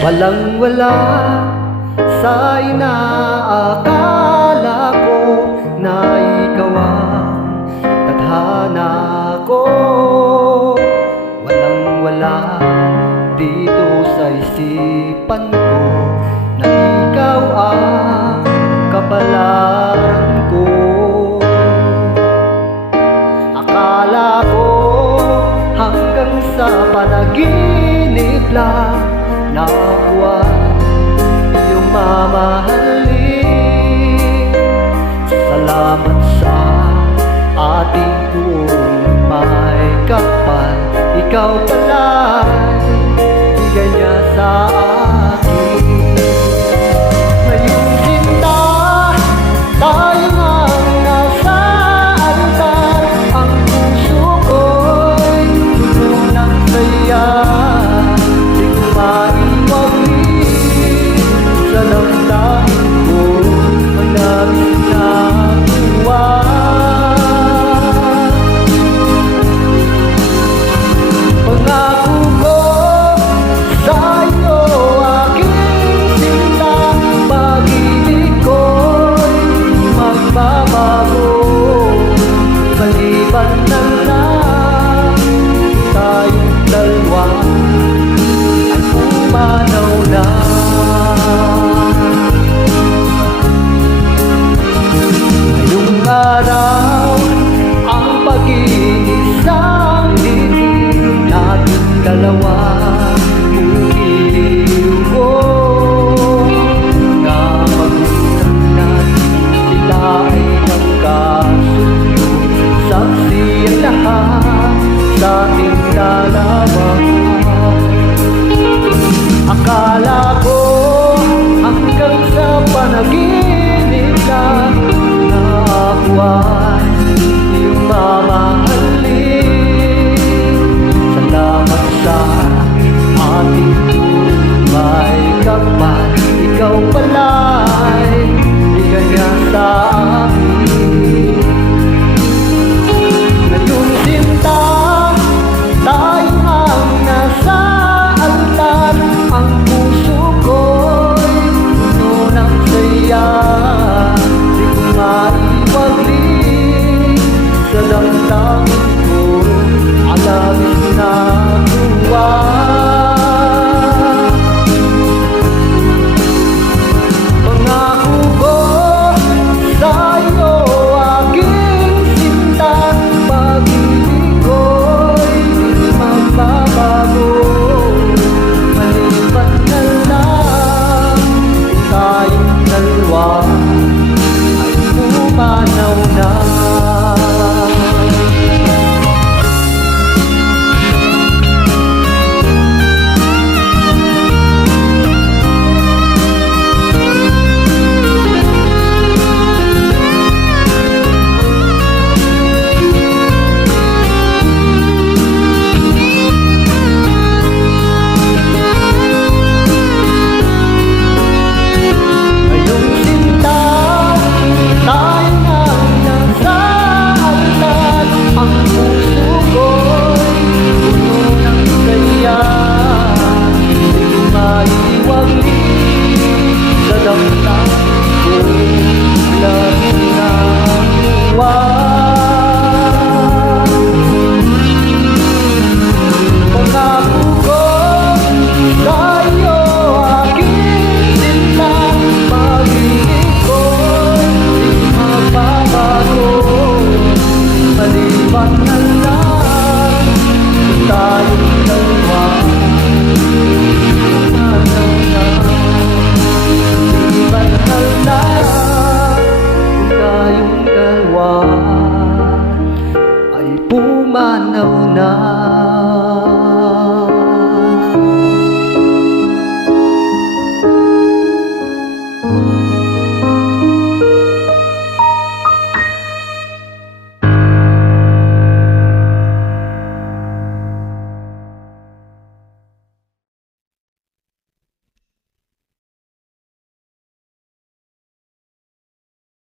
Walang-wala sa inaakala ko na ikaw ang tadhana ko. Walang-wala dito sa isipan ko na ikaw ang kapalaran ko. Akala ko hanggang sa panaginip lang na ako ay iyong mamahalin. Salamat sa ating buong may kapal, ikaw pala'y bigay niya sa akin. Ngayong sinta, tayo ngang nasa altar. Ang puso ko'y puno ng saya, di ko maiwagin sa damdamin ko ang nais na kuha. Pangako ko sa iyo, aking sinta, pag-ibig ko'y magbabago. Maliban na lang tayong dalawa ay pumanaw na. Ngayong araw, ang pag-iisang dilim nating dalawa, umiliw ko na magulang natin sila ay nagkasundo. Saksi ang lahat sa ating dalawa. Akala ko hanggang sa panaginip lang na ako ay iyong mamahalin. Salamat sa ating may kapal, ikaw pala'y bigay niya sa akin. Ngayong sinta, tayo ang nasa altar. Ang puso ko'y puno ng saya, di ko maiwagin sa damdamin ko ang labis na tuwa. Pangako ko sa iyo, aking sinta, pag-ibig ko'y di magbabago. Maliban na lang tayong dalawa ay pumanaw na. Ngayong sinta, tayo ngang nasa altar. Ang puso ko'y puno ng saya, di ko maiwagin sa damdamin ko labis na tuwa. Pangako ko sa iyo, aking sinta, pag-ibig ko'y di magbabago. Maliban na lang tayong dalawa, pumanaw na. Maliban na lang tayong dalawa ay pumanaw na.